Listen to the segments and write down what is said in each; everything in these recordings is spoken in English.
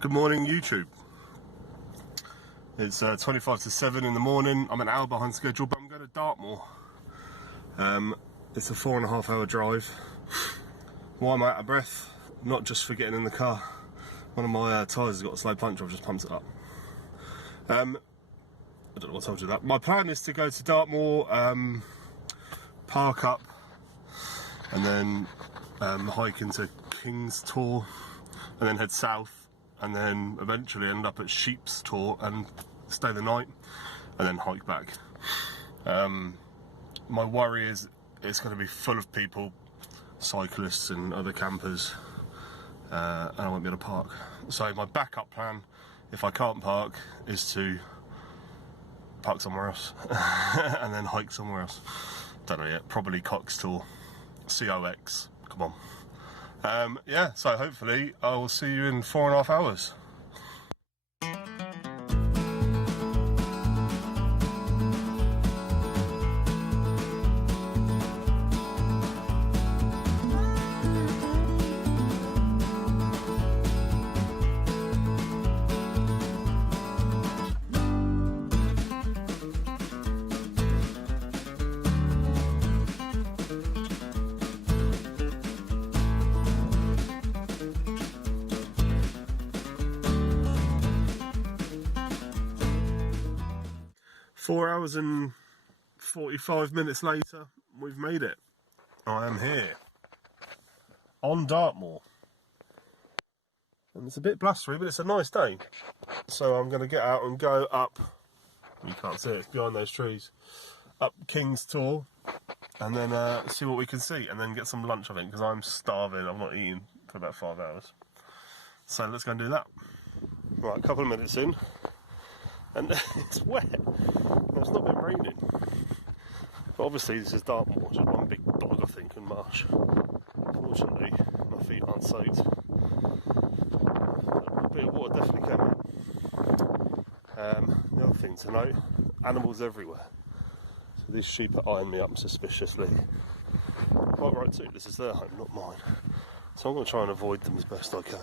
Good morning, YouTube. It's 25 to 7 in the morning. I'm an hour behind schedule, but I'm going to Dartmoor. It's a 4.5 hour drive. Why am I out of breath? Not just for getting in the car. One of my tyres has got a slow puncture. I've just pumped it up. I don't know what told you that. My plan is to go to Dartmoor, park up, and then hike into King's Tor, and then head south, and then eventually end up at Sheep's Tor and stay the night, and then hike back. My worry is it's going to be full of people, cyclists and other campers, and I won't be able to park. So my backup plan, if I can't park, is to park somewhere else and then hike somewhere else. Don't know yet. Probably Cox Tor, COX. Come on. Yeah, so hopefully I will see you in 4.5 hours. Four hours and 45 minutes later, we've made it. I am here on Dartmoor, and it's a bit blustery, but it's a nice day. So I'm going to get out and go up. You can't see it, it's behind those trees. Up King's Tor, and then see what we can see, and then get some lunch, I think, because I'm starving. I've not eaten for about 5 hours. So let's go and do that. Right, a couple of minutes in, and it's wet. It's not been raining, but obviously this is Dartmoor, which is one big bog, I think, and marsh. Fortunately, my feet aren't soaked. A bit of water definitely coming. The other thing to note, animals everywhere. So these sheep are eyeing me up suspiciously. Quite right too, this is their home, not mine. So I'm going to try and avoid them as best I can.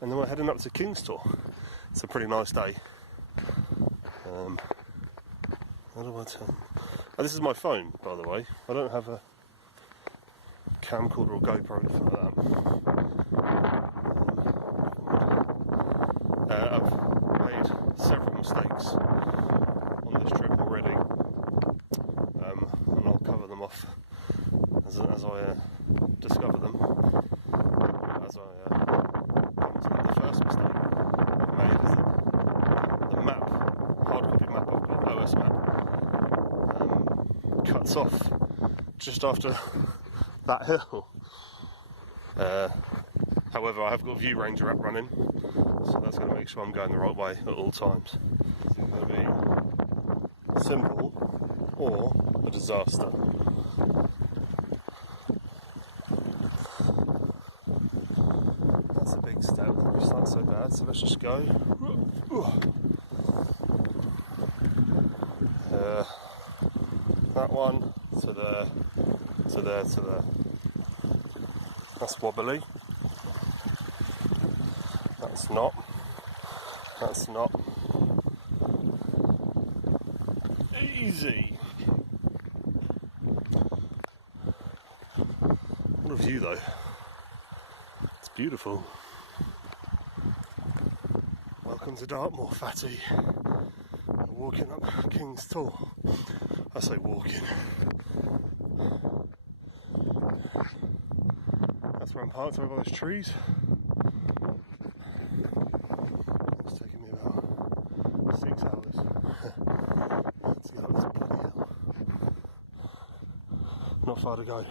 And then we're heading up to King's Tor. It's a pretty nice day. How do I turn? Oh, this is my phone, by the way. I don't have a camcorder or GoPro or anything like that. I've made several mistakes on this trip already, and I'll cover them off as I discover them. As I come to them. The first mistake I've made is that the map, hard copy map I've got, OS map, cuts off just after that hill. However, I have got View Ranger app running, so that's going to make sure I'm going the right way at all times. It's going to be simple or a disaster. That's a big step. It's not so bad, so let's just go. That one to there, to there, to there. That's wobbly. That's not. That's not. Easy. What a view though. It's beautiful. Welcome to Dartmoor, fatty. Walking up King's Tor. I say walking. That's where I'm parked, over by those trees. It's taken me about 6 hours to get up this bloody hill. Not far to go.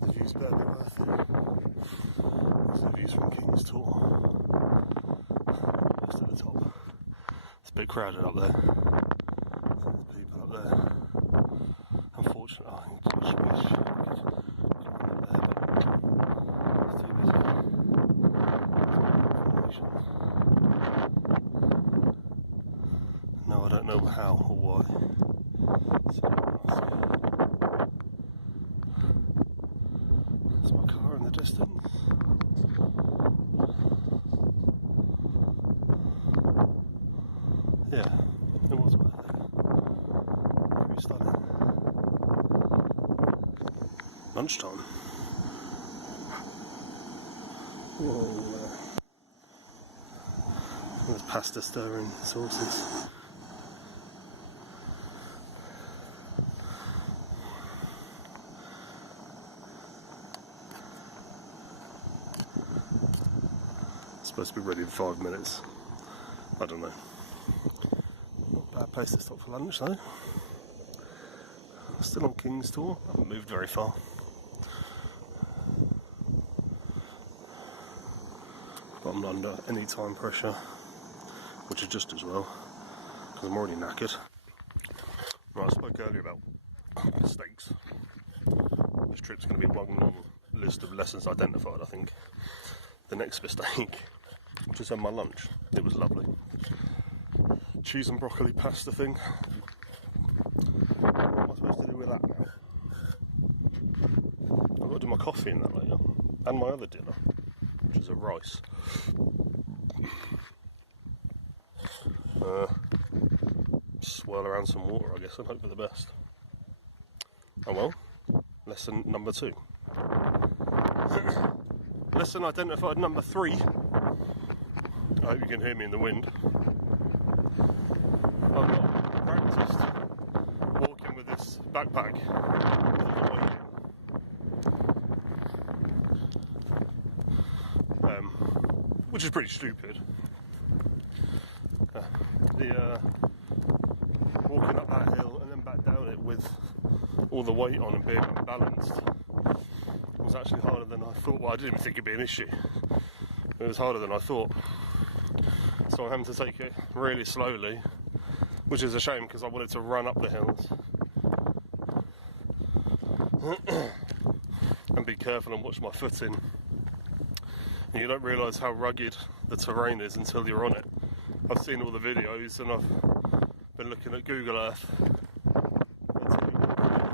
The view's better be worth it. These are the views from King's Tor. Just at the top. It's a bit crowded up there. There's people up there. Unfortunately, I wish we could climb up there, but it's too busy. No, I don't know how or why. So there's my car in the distance. lunchtime. Whoa. There's pasta stirring sauces. It's supposed to be ready in 5 minutes. I don't know. Not a bad place to stop for lunch though. Still on King's Tour. I haven't moved very far. But I'm not under any time pressure, which is just as well, because I'm already knackered. Right, I spoke earlier about mistakes. This trip's going to be one long list of lessons identified, I think. The next mistake, just had my lunch. It was lovely. Cheese and broccoli pasta thing. What am I supposed to do with that now? I've got to do my coffee in that later. And my other dinner, which is a rice. Swirl around some water, I guess, and hope for the best. Oh well, lesson number 2. Lesson identified number 3. I hope you can hear me in the wind. I've not practiced walking with this backpack, which is pretty stupid. Walking up that hill and then back down it with all the weight on and being unbalanced was actually harder than I thought. Well, I didn't even think it'd be an issue. It was harder than I thought. So I'm having to take it really slowly, which is a shame because I wanted to run up the hills and be careful and watch my footing. And you don't realise how rugged the terrain is until you're on it. I've seen all the videos and I've been looking at Google Earth.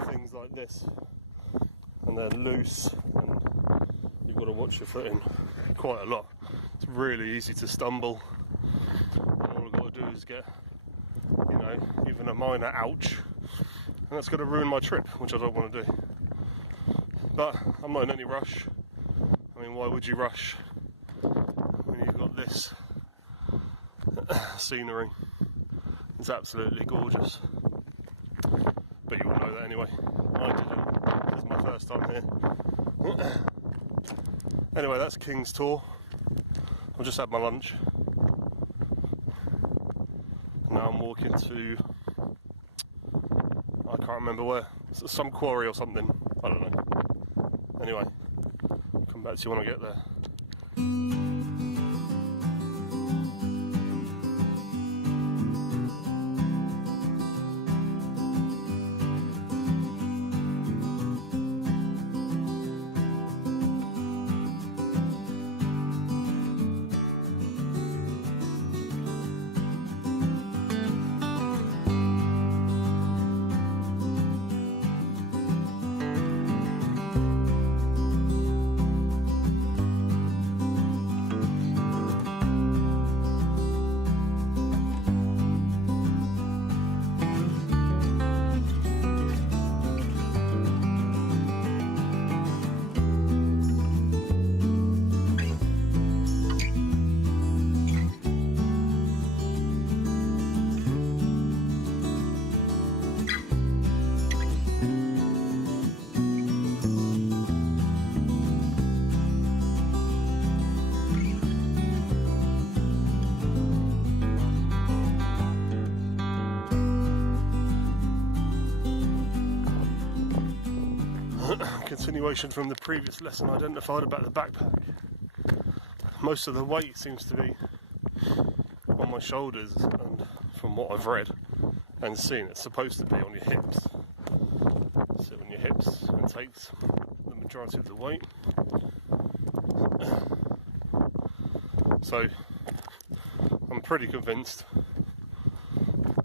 Things like this, and they're loose, and you've got to watch your footing quite a lot. It's really easy to stumble, and all I've got to do is get, even a minor ouch, and that's going to ruin my trip, which I don't want to do. But I'm not in any rush. I mean, why would you rush when you've got this scenery? It's absolutely gorgeous. But you will know that anyway. I didn't. This is my first time here. Anyway, that's King's Tour. I've just had my lunch. Now I'm walking to, I can't remember where. Some quarry or something. I don't know. Anyway, I'll come back to you when I get there. Continuation from the previous lesson identified about the backpack. Most of the weight seems to be on my shoulders, and from what I've read and seen, it's supposed to be on your hips. Sit on your hips and takes the majority of the weight. So I'm pretty convinced,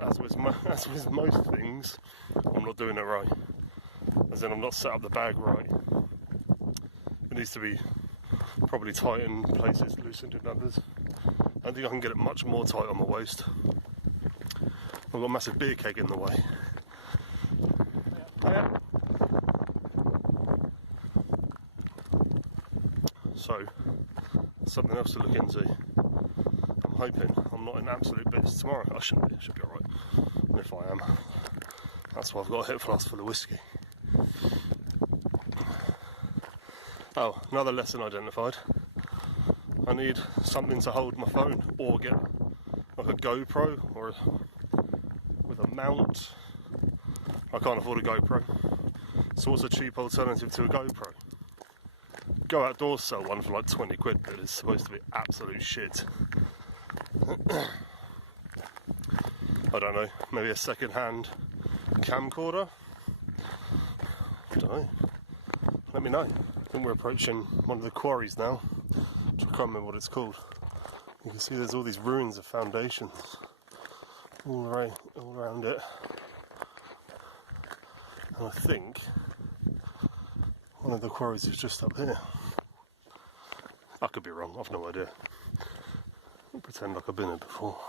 as with most things, I'm not doing it right. As in, I'm not set up the bag right. It needs to be probably tight in places, loosened in others. I think I can get it much more tight on my waist. I've got a massive beer keg in the way. So, something else to look into. I'm hoping I'm not in absolute bits tomorrow. I shouldn't be, I should be alright. And if I am, that's why I've got a hip flask full of whiskey. Oh, another lesson identified. I need something to hold my phone, or get like a GoPro or with a mount. I can't afford a GoPro. So what's a cheap alternative to a GoPro? Go outdoors, sell one for like 20 quid, but it's supposed to be absolute shit. I don't know, maybe a second-hand camcorder? I don't know. Let me know. I think we're approaching one of the quarries now. I can't remember what it's called. You can see there's all these ruins of foundations all around it. And I think one of the quarries is just up here. I could be wrong, I've no idea. I'll pretend like I've been here before.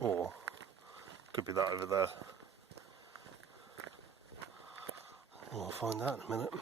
Or could be that over there. We'll find out in a minute.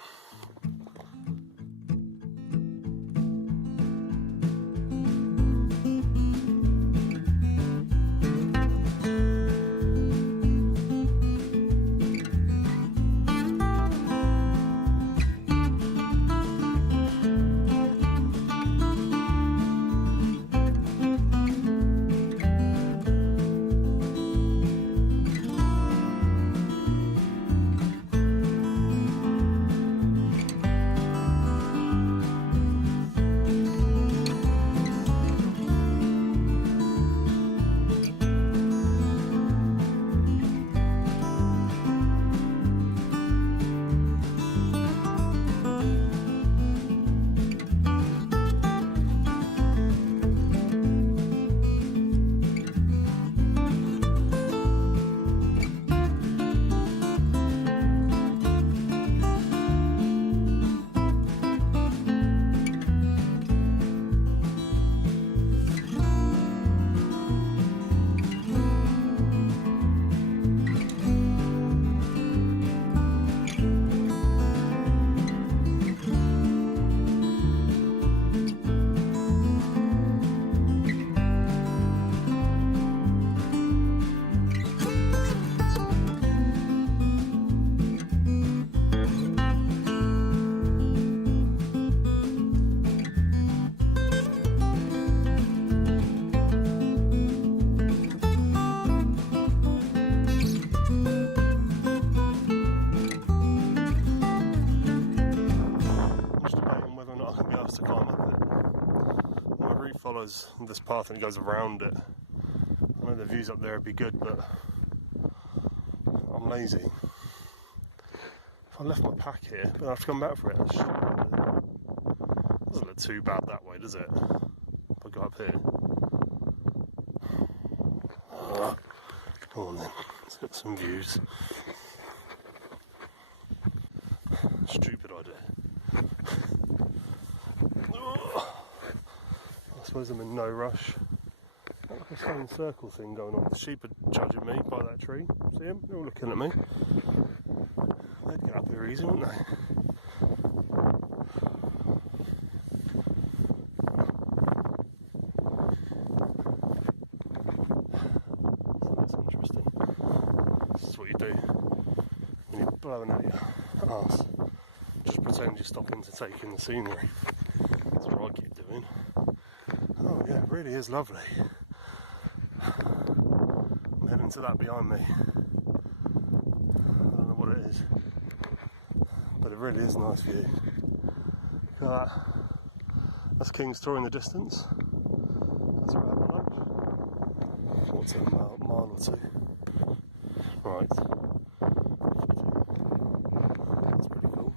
Follows this path and it goes around it. I know the views up there would be good, but I'm lazy. If I left my pack here, but I have to come back for it. Doesn't look too bad that way, does it? If I go up here. Come on then, let's get some views. Stupid idea. I suppose I'm in no rush. Got like a stone circle thing going on. The sheep are judging me by that tree. See them? They're all looking at me. They'd get up here easy, wouldn't they? So that's interesting. This is what you do when you're blowing out your arse. Just pretend you're stopping to take in the scenery. That's what I keep doing. Oh yeah, it really is lovely. I'm heading to that behind me. I don't know what it is, but it really is a nice view. Look at that. That's King's Tor in the distance. That's where I have my lunch. What's it, a mile or two? Right. That's pretty cool.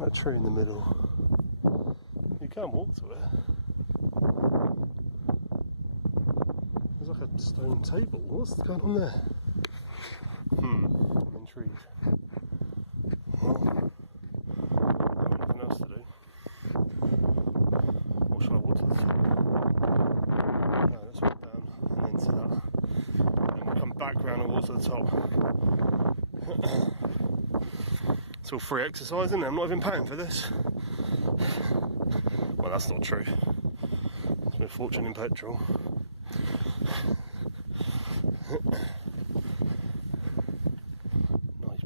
That tree in the middle, you can walk to it. There's like a stone table. What's going on there? I'm intrigued. Well, I've got nothing else to do. Or or shall I walk to the top? No, let's walk down and then to that. Then we'll come back round and walk to the top. It's all free exercise, isn't it? I'm not even paying for this. Well, that's not true. It's been a fortune in petrol. Nice.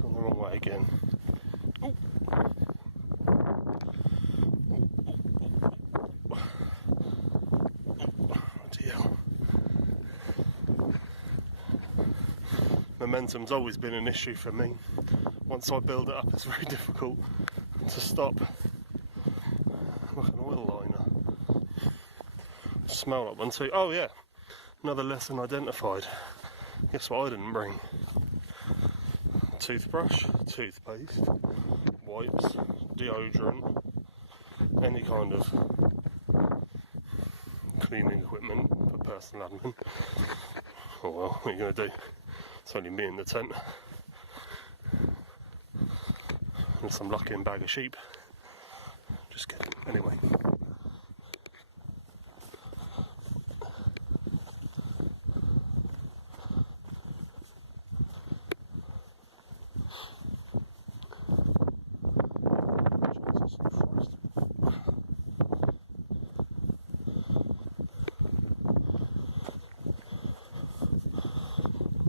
Gone the wrong way again. Oh. Momentum's always been an issue for me. Once I build it up, it's very difficult to stop. Like an oil liner. Smell like one too. Oh yeah, another lesson identified. Guess what I didn't bring? Toothbrush, toothpaste, wipes, deodorant, any kind of cleaning equipment for personal admin. Oh well, what are you going to do? It's only me in the tent. Unless I'm lucky and bag of sheep. Just kidding. Anyway.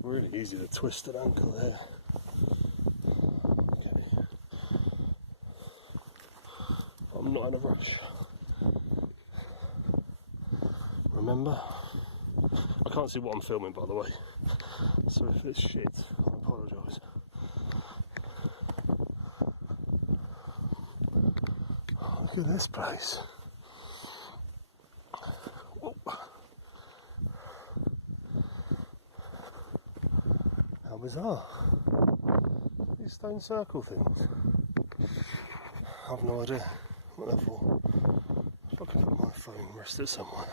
Really easy to twist an ankle there. Okay. I'm not in a rush. Remember? I can't see what I'm filming, by the way. So if it's shit, I apologise. Oh, look at this place. How bizarre. These stone circle things. I have no idea what they're for. If I could put my phone, rest it somewhere.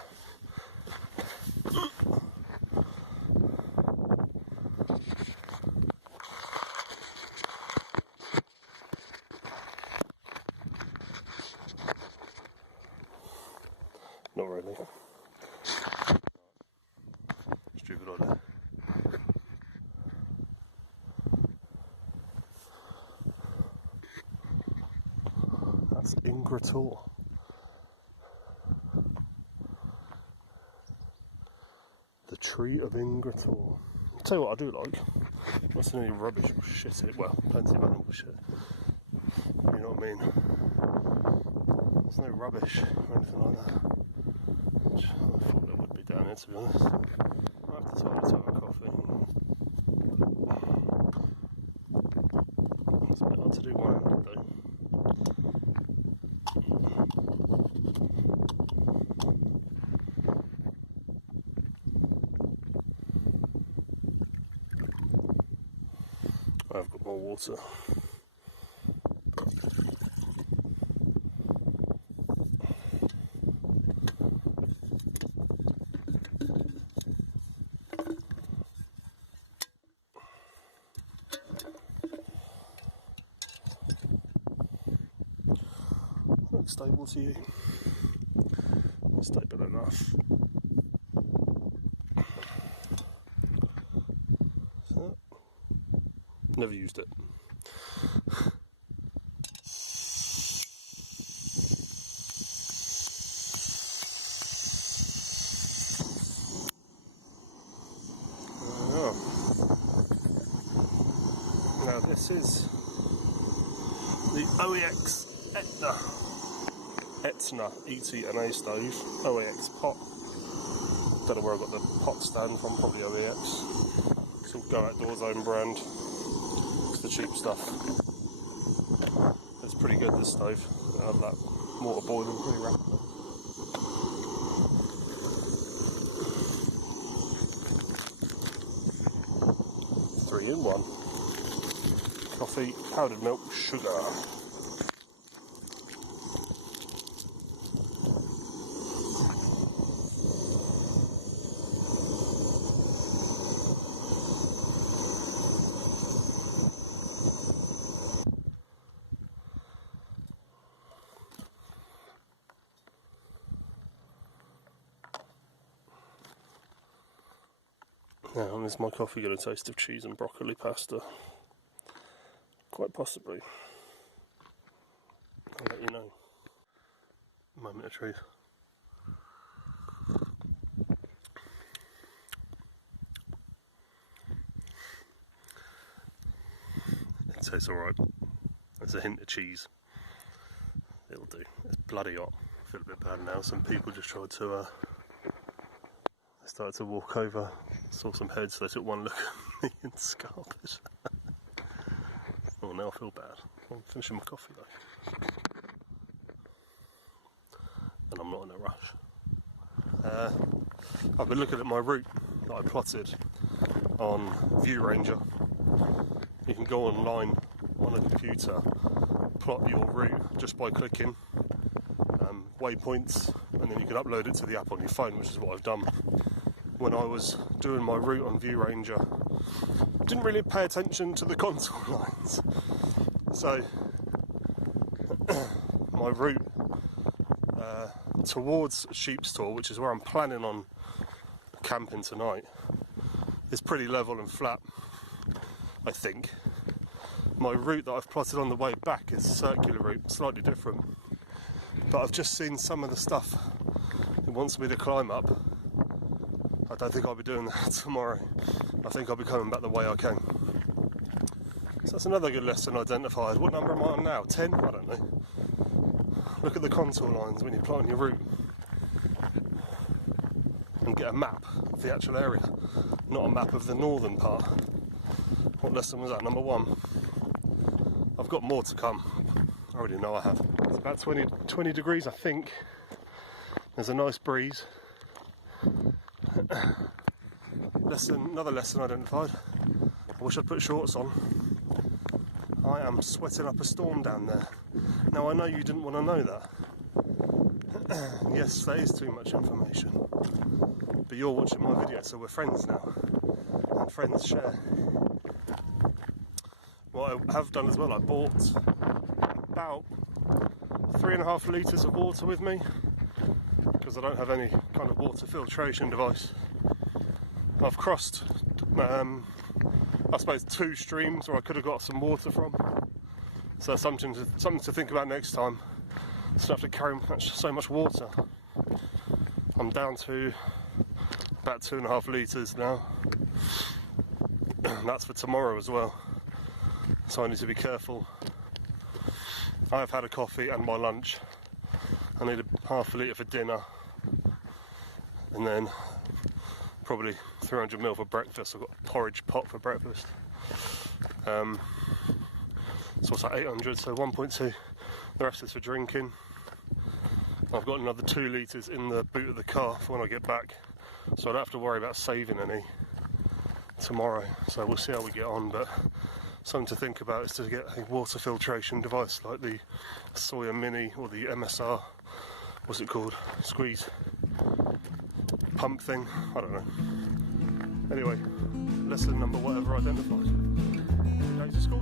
Not really. Stupid idea. That's Ingrator. The tree of Ingrator. I'll tell you what I do like. Not any rubbish or shit in it. Well, plenty of animal shit. You know what I mean? There's no rubbish or anything like that. Which I thought there would be down here, to be honest. I have to try to have a coffee. It's a bit hard to do one-handed though. I've got more water. Looks stable to you. Stable enough. So, never used it. Now this is the OEX Etna ETNA stove, OEX pot. Don't know where I got the pot stand from, probably OEX. It's all Go Outdoors own brand. It's the cheap stuff. It's pretty good, this stove. I have that water boiling pretty rapidly. Three in one. Coffee, powdered milk, sugar. Now, is my coffee going to taste of cheese and broccoli pasta? Quite possibly. I'll let you know. Moment of truth. It tastes alright. There's a hint of cheese. It'll do. It's bloody hot. I feel a bit bad now. Some people just tried to they started to walk over, saw some heads, so they took one look at me and scarpered. Oh, now I feel bad. I'm finishing my coffee though. And I'm not in a rush. I've been looking at my route that I plotted on View Ranger. You can go online on a computer, plot your route just by clicking waypoints, and then you can upload it to the app on your phone, which is what I've done. When I was doing my route on View Ranger, I didn't really pay attention to the contour lines. So my route towards Sheep's Tor, which is where I'm planning on camping tonight, is pretty level and flat, I think. My route that I've plotted on the way back is a circular route, slightly different. But I've just seen some of the stuff it wants me to climb up. I don't think I'll be doing that tomorrow. I think I'll be coming back the way I came. So that's another good lesson identified. What number am I on now? 10? I don't know. Look at the contour lines when you're plotting your route. And get a map of the actual area, not a map of the northern part. What lesson was that? Number 1. I've got more to come. I already know I have. It's about 20 degrees, I think. There's a nice breeze. Another lesson identified. I wish I'd put shorts on. I am sweating up a storm down there. Now, I know you didn't want to know that. Yes, that is too much information. But you're watching my video, so we're friends now. And friends share. What I have done as well, I bought about 3.5 litres of water with me, because I don't have any kind of water filtration device. I've crossed, I suppose, 2 streams where I could have got some water from. So something to think about next time. So I have to carry so much water. I'm down to about 2.5 litres now. That's for tomorrow as well. So I need to be careful. I have had a coffee and my lunch. I need a half a litre for dinner. And then probably 300ml for breakfast. I've got a porridge pot for breakfast. So what's that, 800, so 1.2. The rest is for drinking. I've got another 2 litres in the boot of the car for when I get back. So I don't have to worry about saving any tomorrow. So we'll see how we get on, but something to think about is to get a water filtration device like the Sawyer Mini or the MSR, what's it called, squeeze pump thing, I don't know. Anyway, lesson number whatever identified. Going to school.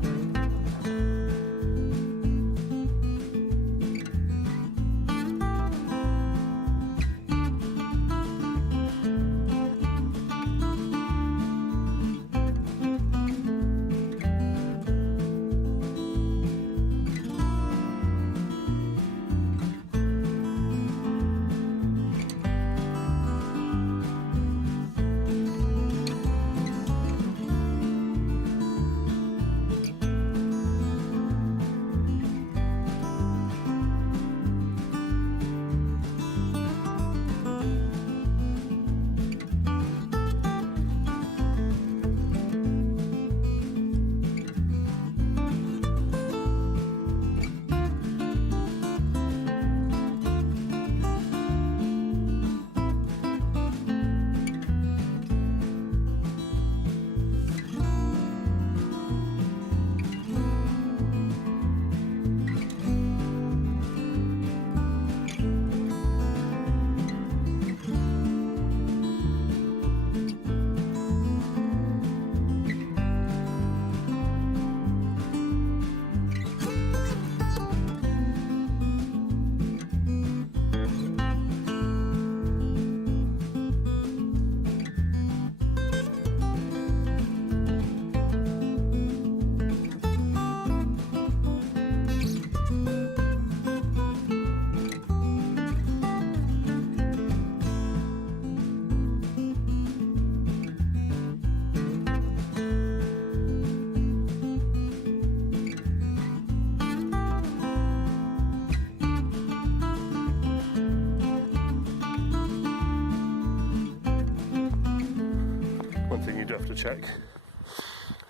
to check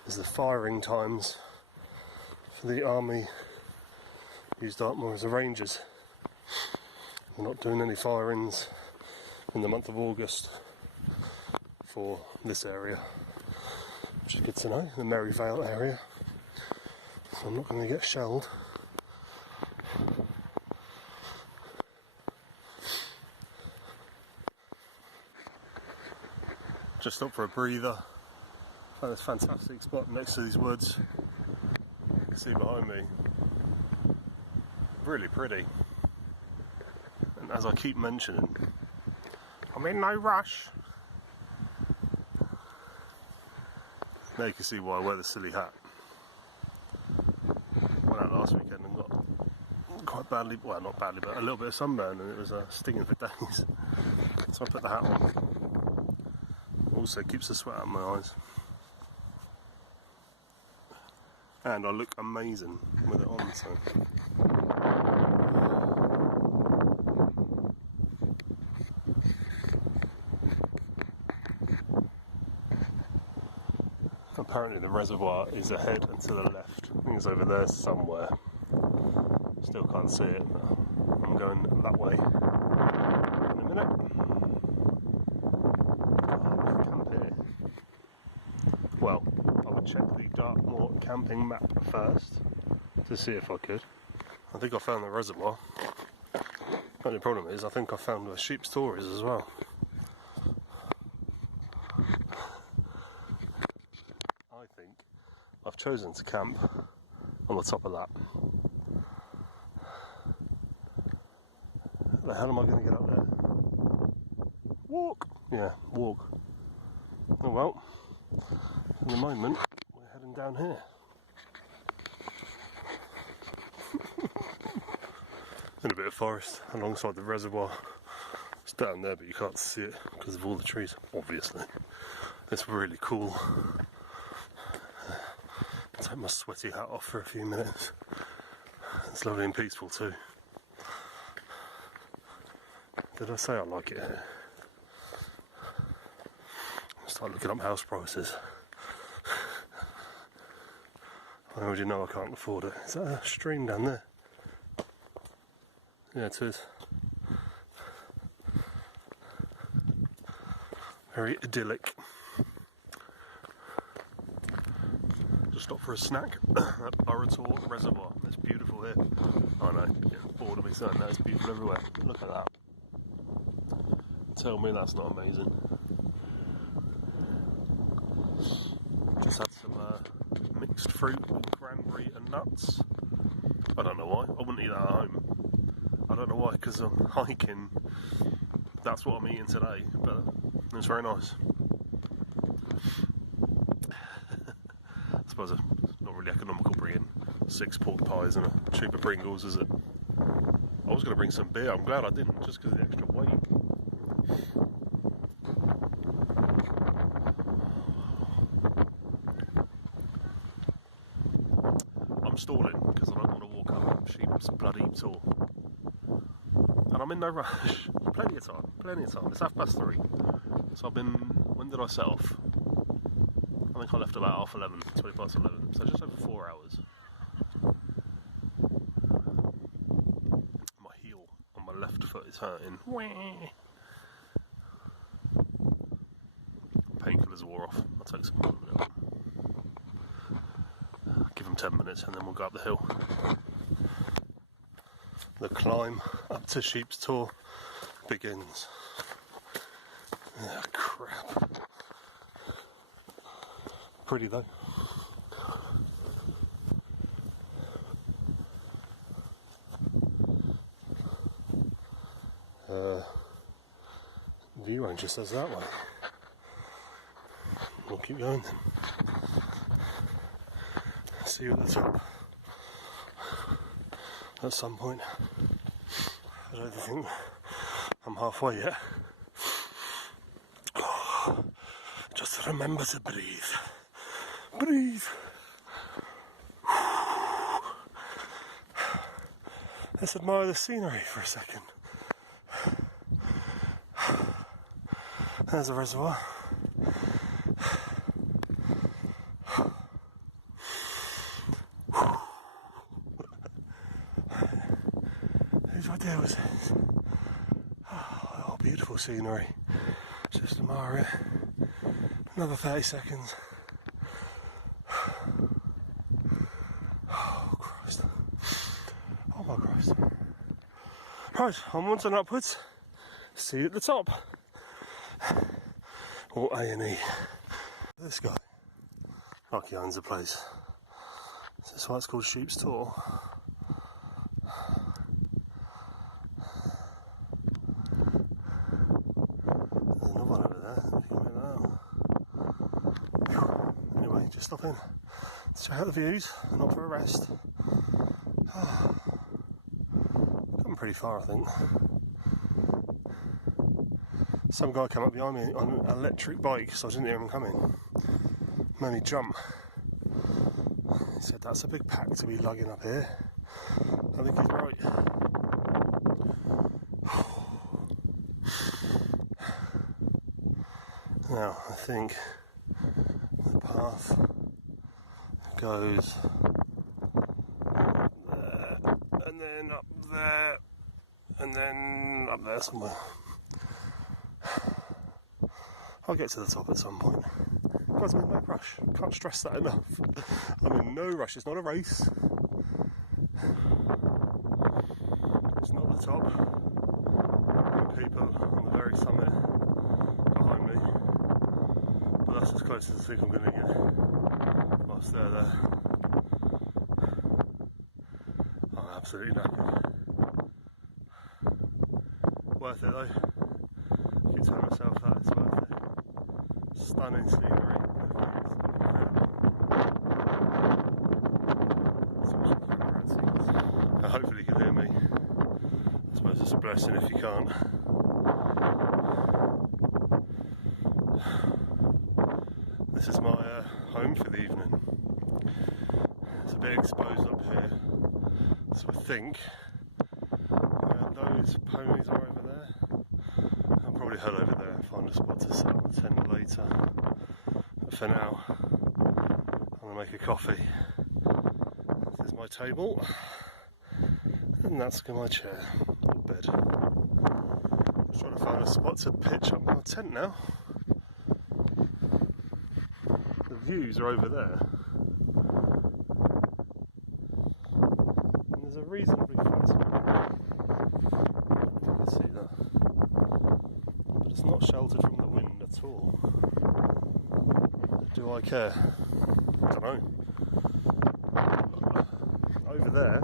is the firing times for the army use Dartmoor as a Rangers. We're not doing any firings in the month of August for this area, which is good to know, the Merivale area. So I'm not going to get shelled. Just stopped for a breather. Found this fantastic spot next to these woods. You can see behind me. Really pretty. And as I keep mentioning, I'm in no rush. Now you can see why I wear the silly hat. Went out last weekend and got quite badly, well not badly, but a little bit of sunburn, and it was stinging for days. So I put the hat on. Also keeps the sweat out of my eyes. And I look amazing with it on, so. Apparently the reservoir is ahead and to the left. I think it's over there somewhere. Still can't see it, but I'm going that way in a minute. Camp here. Well, I would check the Dartmoor camping map first to see if I could. I think I found the reservoir. The only problem is I think I found where sheep's tor is as well. I think I've chosen to camp on the top of that. How the hell am I going to get up there? Walk! Yeah, walk. Oh well, at the moment we're heading down here. In a bit of forest alongside the reservoir. It's down there but you can't see it because of all the trees, obviously. It's really cool. Take my sweaty hat off for a few minutes. It's lovely and peaceful too. Did I say I like it here? Start looking up house prices. I already know I can't afford it. Is that a stream down there? Yeah, it is. Very idyllic. Just stopped for a snack at Dartmoor Reservoir. It's beautiful here. I know, getting bored of me saying that. It's beautiful everywhere. Look at that. Tell me that's not amazing. Just had some mixed fruit and cranberry and nuts. I don't know why. I wouldn't eat that at home. I don't know why, because I'm hiking. That's what I'm eating today, but it's very nice. I suppose it's not really economical bringing 6 pork pies and a tube of Pringles, is it? I was going to bring some beer. I'm glad I didn't, just because of the extra weight. I'm stalling because I don't want to walk up sheep's bloody tor. And I'm in no rush. Plenty of time, plenty of time. It's 3:30. So I've been, when did I set off? I think I left about 11:30, 11:20. So just over 4 hours. My heel on my left foot is hurting. Painkillers wore off. I'll take some more. Give them 10 minutes and then we'll go up the hill. The climb up to Sheep's Tor begins. Oh, crap. Pretty though. View range just says that way. We'll keep going then. See you at the top at some point. I don't think I'm halfway yet. Oh, just remember to breathe. Breathe. Let's admire the scenery for a second. There's a reservoir. deal was this? Oh, beautiful scenery. Just admire it. Another 30 seconds. Oh Christ. Oh my Christ. Right, onwards and upwards. See you at the top. Or A&E. This guy. Like he owns the place. Is this why it's called Sheep's Tor? There's another one over there. If you can make that out. Anyway, just stop in. Let's check out the views, not for a rest. Come pretty far, I think. Some guy came up behind me on an electric bike, so I didn't hear him coming. Made me jump. He said that's a big pack to be lugging up here. I think he's right. Now I think the path goes there, and then up there, and then up there somewhere. I'll get to the top at some point. Guys, I'm in no rush. Can't stress that enough. I'm in no rush. It's not a race. It's not the top. There are people on the very summit behind me. But that's as close as I think I'm going to get whilst they're there. I'm absolutely knackered. Worth it though. I keep telling myself that it's worth it. Stunning scenery. Hopefully you can hear me. I suppose it's a blessing if you can't. This is my home for the evening. It's a bit exposed up here, so I think those ponies are over there. I'll probably head over there and find a spot to set up the tent later. But for now, I'm going to make a coffee. This is my table. And that's my chair, or bed. I'm just trying to find a spot to pitch up my tent now. The views are over there. And there's a reasonably flat spot. I don't know if you can see that. But it's not sheltered from the wind at all. Do I care? I don't know. Over there,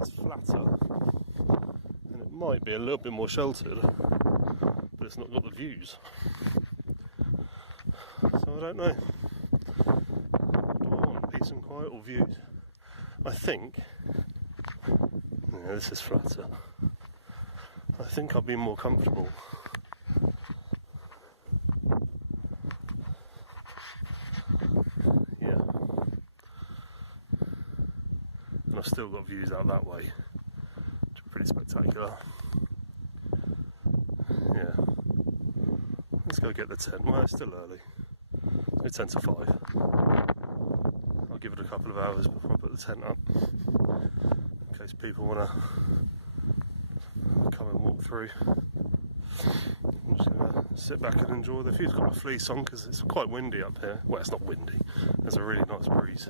it's flatter, and it might be a little bit more sheltered, but it's not got the views. So I don't know. What do I want? Peace and quiet or views? I think, yeah, this is flatter. I think I'll be more comfortable. Yeah. And I've still got views out that way, which are pretty spectacular. Yeah. Let's go get the tent. Well, it's still early. It's 10 to 5. I'll give it a couple of hours before I put the tent up, in case people want to come and walk through. I'm just going to sit back and enjoy the view. I've got my fleece on because it's quite windy up here. Well, it's not windy. There's a really nice breeze.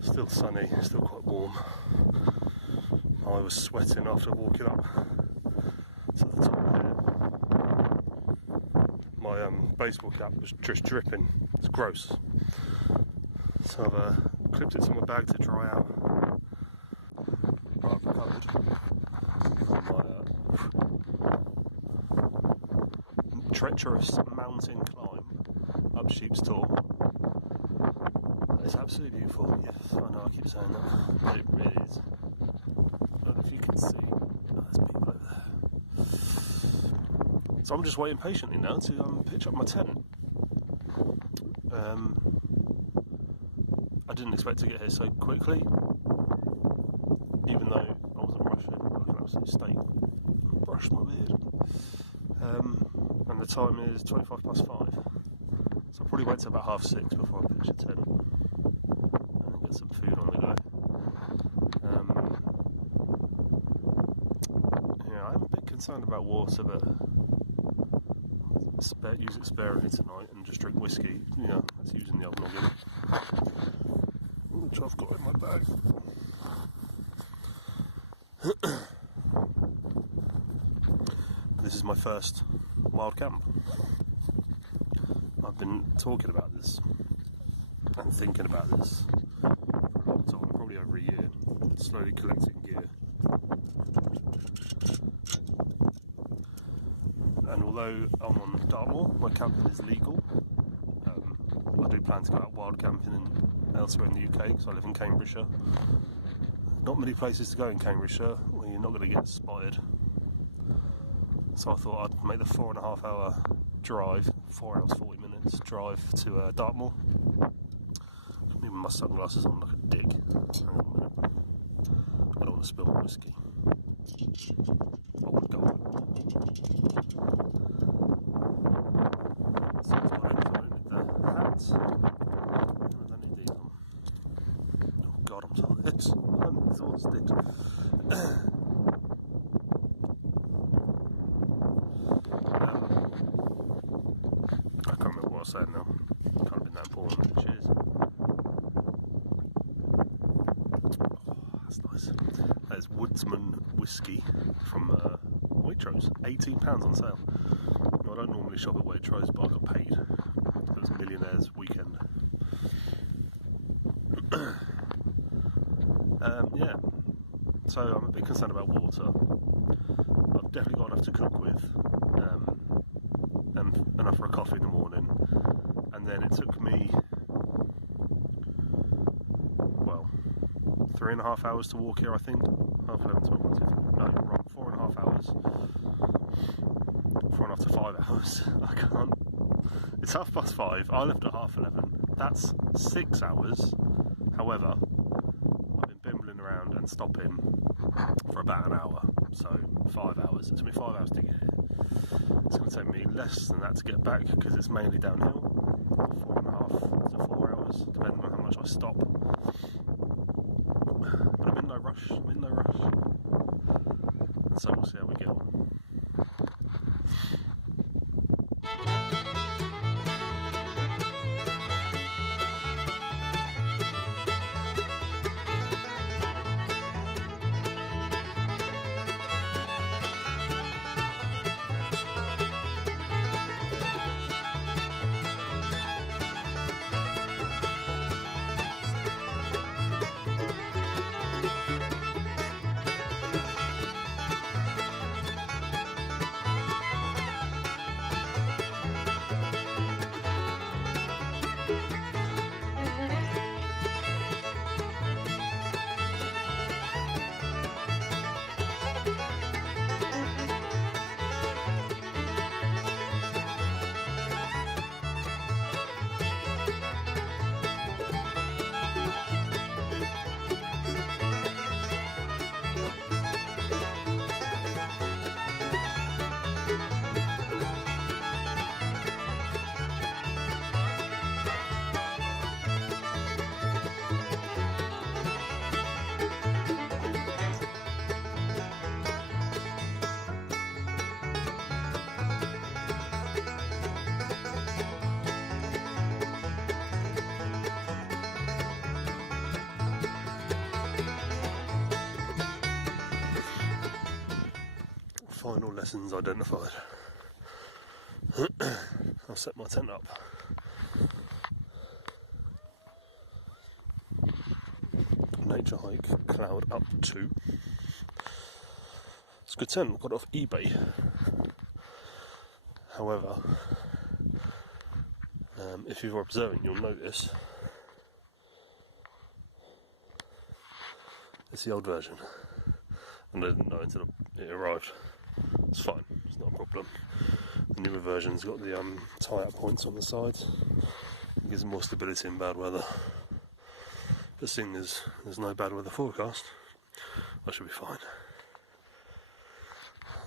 Still sunny, still quite warm. I was sweating after walking up to the top here. My baseball cap was just dripping. It's gross. So I've clipped it to my bag to dry out. I've recovered from my treacherous mountain climb up Sheep's Tor. It's absolutely beautiful. Yes, I know I keep saying that, but it really is. I don't know if you can see. Oh, there's people over there. So I'm just waiting patiently now to pitch up my tent. I didn't expect to get here so quickly, even though I wasn't rushing, like an absolute steak. Brushed my beard. And the time is 5:25. So I'll probably wait till about 6:30 before I pitch the tent. Get some food on the go. concerned about water, but use it sparingly tonight and just drink whiskey. You know, that's using the old noggin, which I've got in my bag. This is my first wild camp. I've been talking about this and thinking about this for a long time, probably over a year, slowly collecting gear. And although I'm on Dartmoor, where camping is legal, I do plan to go out wild camping elsewhere in the UK because I live in Cambridgeshire. Not many places to go in Cambridgeshire where you're not going to get spotted. So I thought I'd make the 4.5 hour drive, 4 hours 40 minutes drive to Dartmoor. Even my sunglasses on like a dick. Hang on a minute. I don't want to spill my whiskey. I would go on. So I've got everything with the hat. I don't need these on. Oh god, I'm tired. I'm exhausted. I can't remember what I said now. Can't have been that important. Cheers. Oh, that's nice. That is Woodsman whiskey from Waitrose. £18 on sale. Now, I don't normally shop at Waitrose, but I got paid. It was Millionaire's weekend. Yeah. So I'm a bit concerned about water. I've definitely got enough to cook with. And enough for a coffee in the morning, and then it took me 3.5 hours to walk here, I think. 4.5 hours. 4.5 to 5 hours. I can't. It's 5:30. I left at 11:30. That's 6 hours. However, I've been bimbling around and stopping for about an hour, so 5 hours. It took me 5 hours to get here. It's going to take me less than that to get back because it's mainly downhill. 4.5 to 4 hours, depending on how much I stop. But I'm in no rush. And so we'll see how we get on. Final lessons identified. I'll set my tent up. Nature hike, cloud up 2. It's a good tent, got it off eBay. However, if you're observing, you'll notice it's the old version, and I didn't know until it arrived. It's fine, it's not a problem. The newer version's got the tie-up points on the sides. It gives more stability in bad weather. But seeing as there's no bad weather forecast, I should be fine.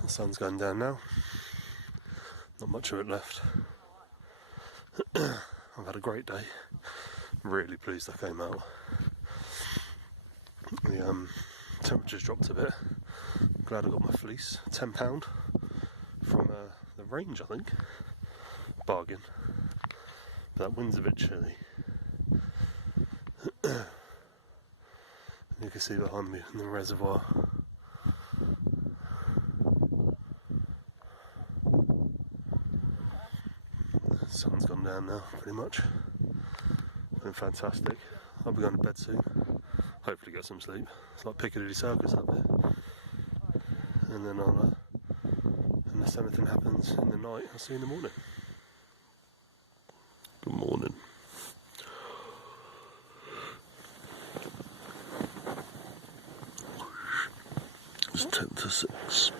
The sun's going down now. Not much of it left. I've had a great day. I'm really pleased I came out. The temperature's dropped a bit. I'm glad I got my fleece. £10. the range, I think. Bargain. But that wind's a bit chilly. You can see behind me in the reservoir. The sun's gone down now, pretty much. It's been fantastic. I'll be going to bed soon. Hopefully get some sleep. It's like Piccadilly Circus up here. And then unless anything happens in the night, I'll see you in the morning. Good morning. It's 10 to 6.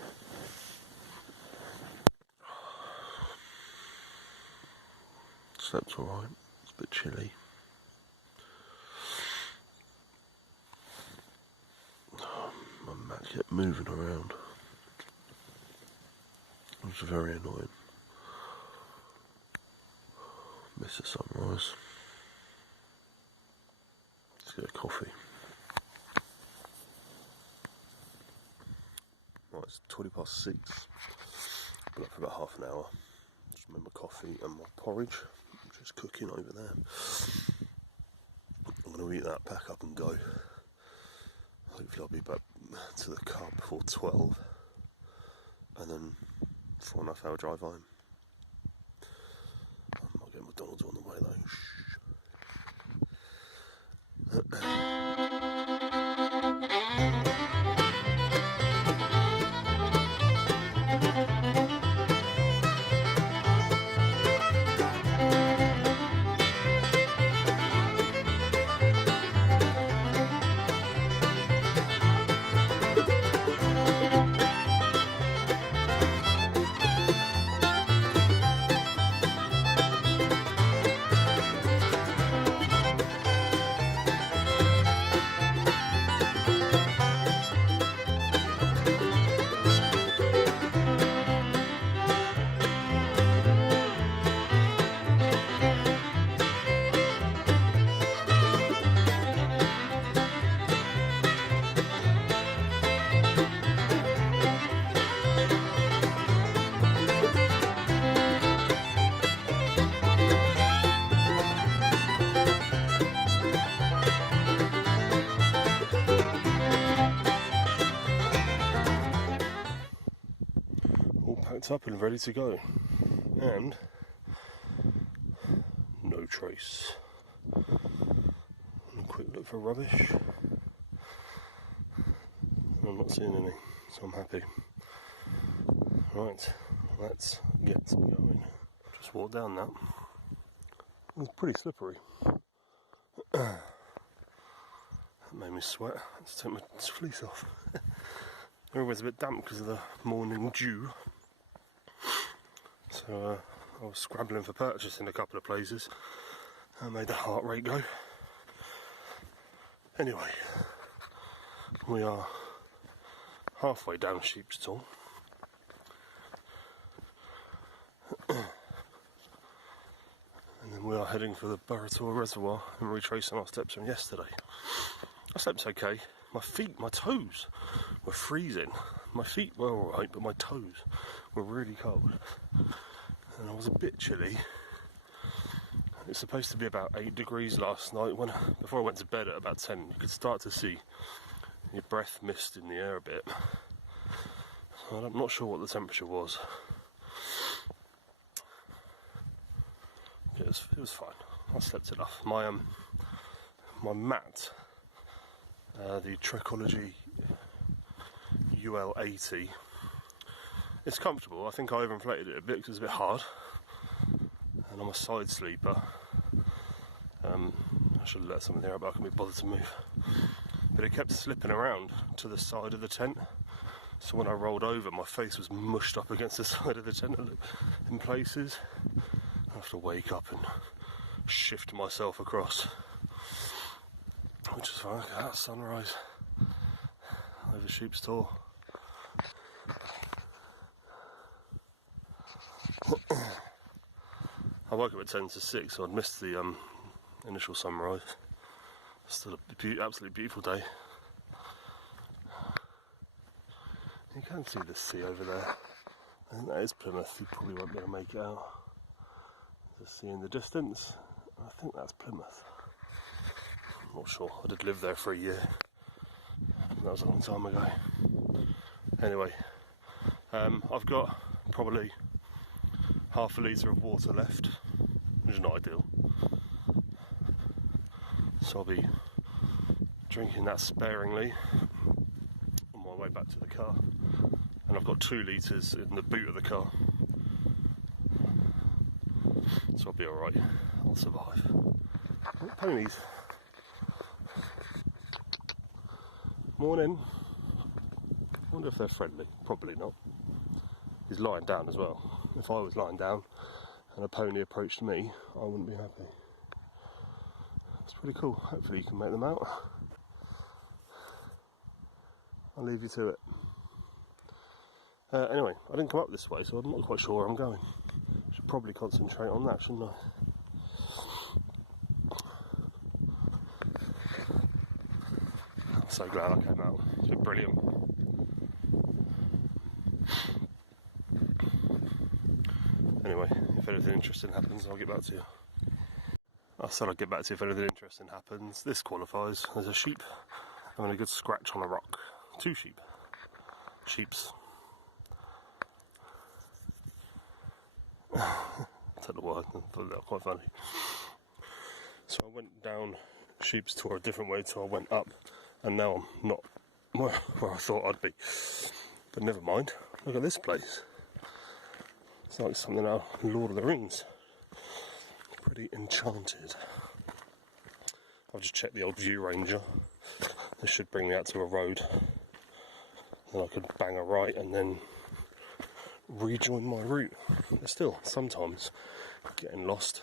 Slept alright. It's a bit chilly. My mat kept moving around. It was very annoying. Miss the sunrise. Let's get a coffee. Right, it's 6:20. Been up for about half an hour. Just remember coffee and my porridge, which is cooking over there. I'm going to eat that, pack up and go. Hopefully I'll be back to the car before 12. And then 4.5 hour drive home. I might get McDonald's on the way though. Up and ready to go, and no trace. And a quick look for rubbish. I'm not seeing any, so I'm happy. Right, let's get going. Just walked down that. It was pretty slippery. That made me sweat. Let's take my fleece off. Everywhere's a bit damp because of the morning dew. So I was scrabbling for purchase in a couple of places. I made the heart rate go. Anyway, we are halfway down Sheep's Tall. And then we are heading for the Baratour Reservoir and retracing our steps from yesterday. I slept okay. My toes were freezing. My feet were alright, but my toes were really cold. And I was a bit chilly. It's supposed to be about 8 degrees last night. Before I went to bed at about 10, you could start to see your breath mist in the air a bit. So I'm not sure what the temperature was. It was fine. I slept enough. My mat, the Trekology UL80, it's comfortable. I think I overinflated it a bit because it's a bit hard, and I'm a side sleeper. I should have let something there, but I couldn't be bothered to move. But it kept slipping around to the side of the tent, so when I rolled over, my face was mushed up against the side of the tent in places. I have to wake up and shift myself across, which is fine. Look at that sunrise over Sheep's Tall. I woke up at 10 to 6, so I'd missed the initial sunrise. Still a absolutely beautiful day. You can see the sea over there. I think that is Plymouth. You probably won't be able to make it out. Just see in the distance. I think that's Plymouth. I'm not sure. I did live there for a year. That was a long time ago. Anyway, I've got probably half a litre of water left, which is not ideal. So I'll be drinking that sparingly on my way back to the car. And I've got 2 litres in the boot of the car. So I'll be alright. I'll survive. Oh, ponies. Morning. I wonder if they're friendly. Probably not. He's lying down as well. If I was lying down and a pony approached me, I wouldn't be happy. It's pretty cool. Hopefully you can make them out. I'll leave you to it. Anyway, I didn't come up this way, so I'm not quite sure where I'm going. Should probably concentrate on that, shouldn't I? I'm so glad I came out. It's been brilliant. Anyway, if anything interesting happens, I'll get back to you. I said I'd get back to you if anything interesting happens. This qualifies. There's a sheep having a good scratch on a rock. 2 sheep. Sheeps. I don't know why, I thought that was quite funny. So I went down Sheep's Tor a different way, so I went up, and now I'm not where I thought I'd be. But never mind, look at this place. It's like something out of Lord of the Rings. Pretty enchanted. I've just checked the old View Ranger. This should bring me out to a road. Then I could bang a right and then rejoin my route. But still, sometimes getting lost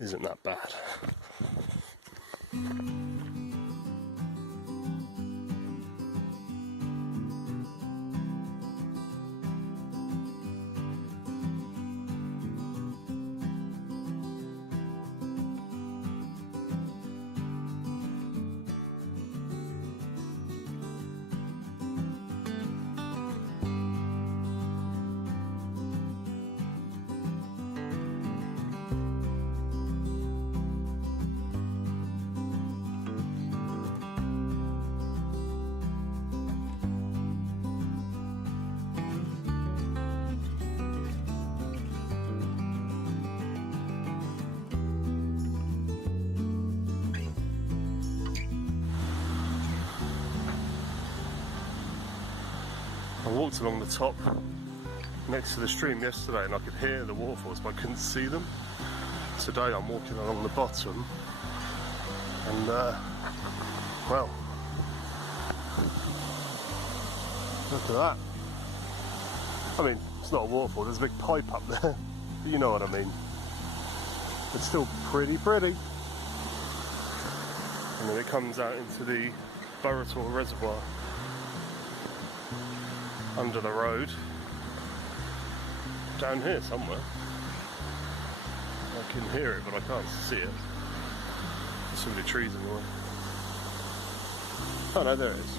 isn't that bad. I walked along the top next to the stream yesterday and I could hear the waterfalls but I couldn't see them. Today I'm walking along the bottom and well, look at that. I mean, it's not a waterfall, there's a big pipe up there, but you know what I mean. It's still pretty. And then it comes out into the Dartmoor reservoir under the road down here somewhere. I can hear it but I can't see it. There's so many trees in the way. Oh no, there it is.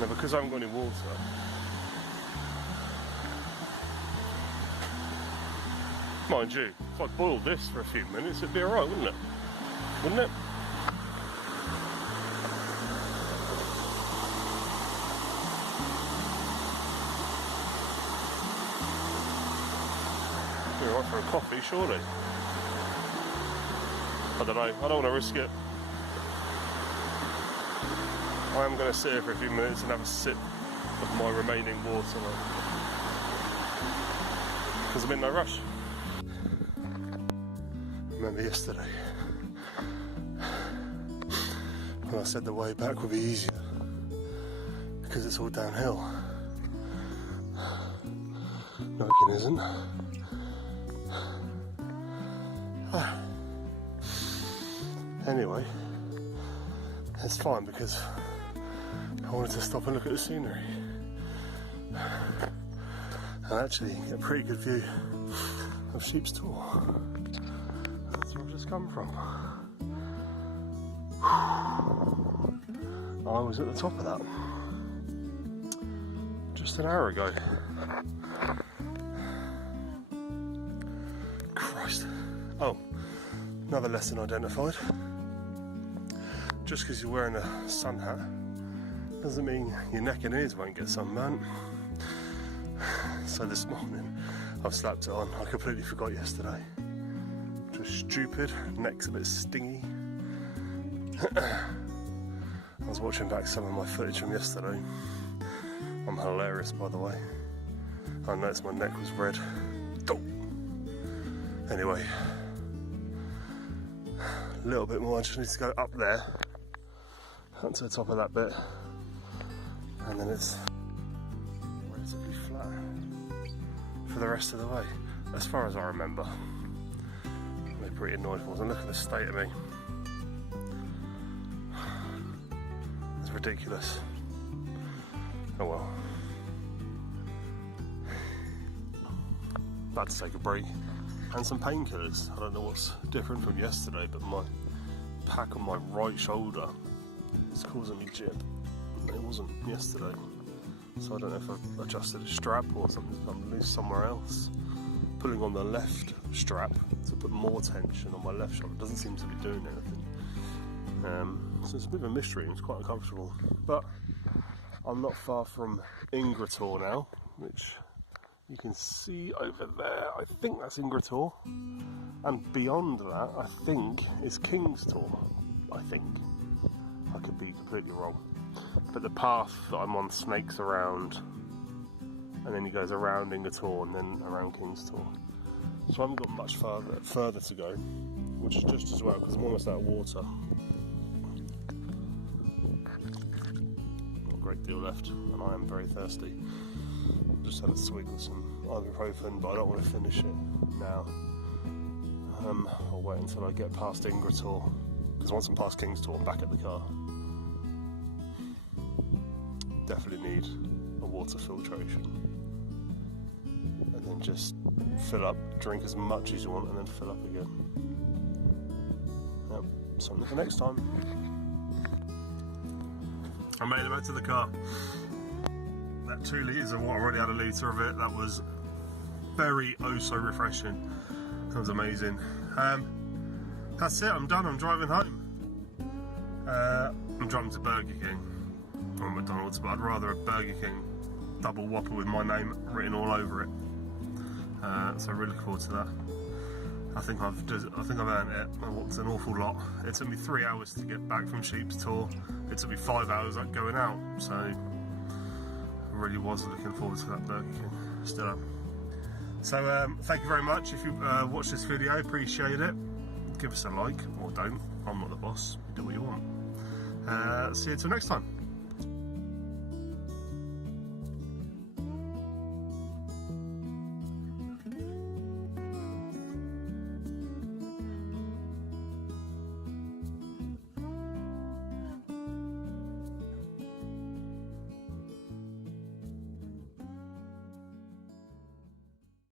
Now because I haven't got any water, mind you, if I boiled this for a few minutes, it'd be alright, wouldn't it? Wouldn't it? Be alright for a coffee, surely. I don't know, I don't want to risk it. I am going to sit here for a few minutes and have a sip of my remaining water, because I'm in no rush. Remember yesterday when I said the way back would be easier because it's all downhill? No, it isn't. Anyway, it's fine because I wanted to stop and look at the scenery and actually get a pretty good view of Sheep's Tor. That's where I've just come from. I was at the top of that just an hour ago. Christ. Oh, another lesson identified. Just because you're wearing a sun hat doesn't mean your neck and ears won't get sunburnt. So this morning I've slapped it on. I completely forgot yesterday. Just stupid, neck's a bit stingy. I was watching back some of my footage from yesterday. I'm hilarious, by the way. I noticed my neck was red. Oh. Anyway, a little bit more. I just need to go up there, up to the top of that bit, and then it's relatively flat for the rest of the way, as far as I remember. I'd be pretty annoyed if I wasn't. Look at the state of me. It's ridiculous. Oh well. About to take a break and some painkillers. I don't know what's different from yesterday, but my pack on my right shoulder is causing me jib. It wasn't yesterday, so I don't know if I've adjusted a strap or something's become loose somewhere else. Pulling on the left strap to put more tension on my left shoulder doesn't seem to be doing anything. So it's a bit of a mystery. It's quite uncomfortable, but I'm not far from Ingrator now, which you can see over there. I think that's Ingrator, and beyond that I think is King's Tor. I think. I could be completely wrong, but the path that I'm on snakes around, and then he goes around Ingrator and then around King's Tor. So I haven't got much further to go, which is just as well because I'm almost out of water. Not a great deal left, and I am very thirsty. I've just had a swig with some ibuprofen, but I don't want to finish it now. I'll wait until I get past Ingrator, because once I'm past King's Tor, I'm back at the car. Definitely need a water filtration. And then just fill up, drink as much as you want, and then fill up again. Yep, something for next time. I made it back to the car. That 2 litres of water, already had a litre of it. That was very so refreshing. That was amazing. That's it, I'm done, I'm driving home. I'm driving to Burger King or McDonald's, but I'd rather a Burger King double Whopper with my name written all over it. So I really look forward to that. I think I've earned it. I walked an awful lot. It took me 3 hours to get back from Sheep's Tor. It took me 5 hours going out. So I really was looking forward to that Burger King. Still am. So thank you very much. If you watched this video, appreciate it. Give us a like, or don't. I'm not the boss. You do what you want. See you till next time.